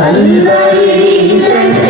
Allah is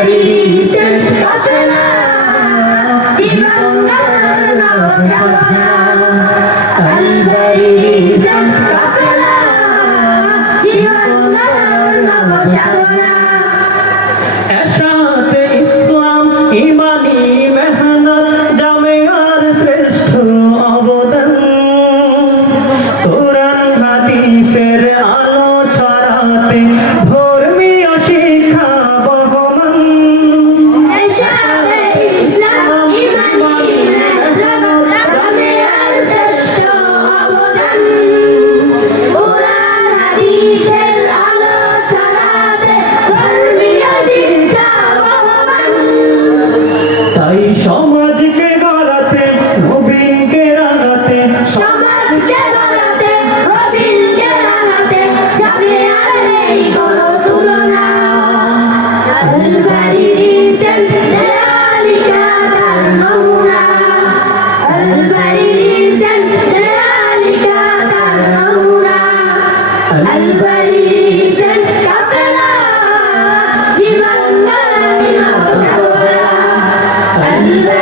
Everybody তাই সময় Aleluia.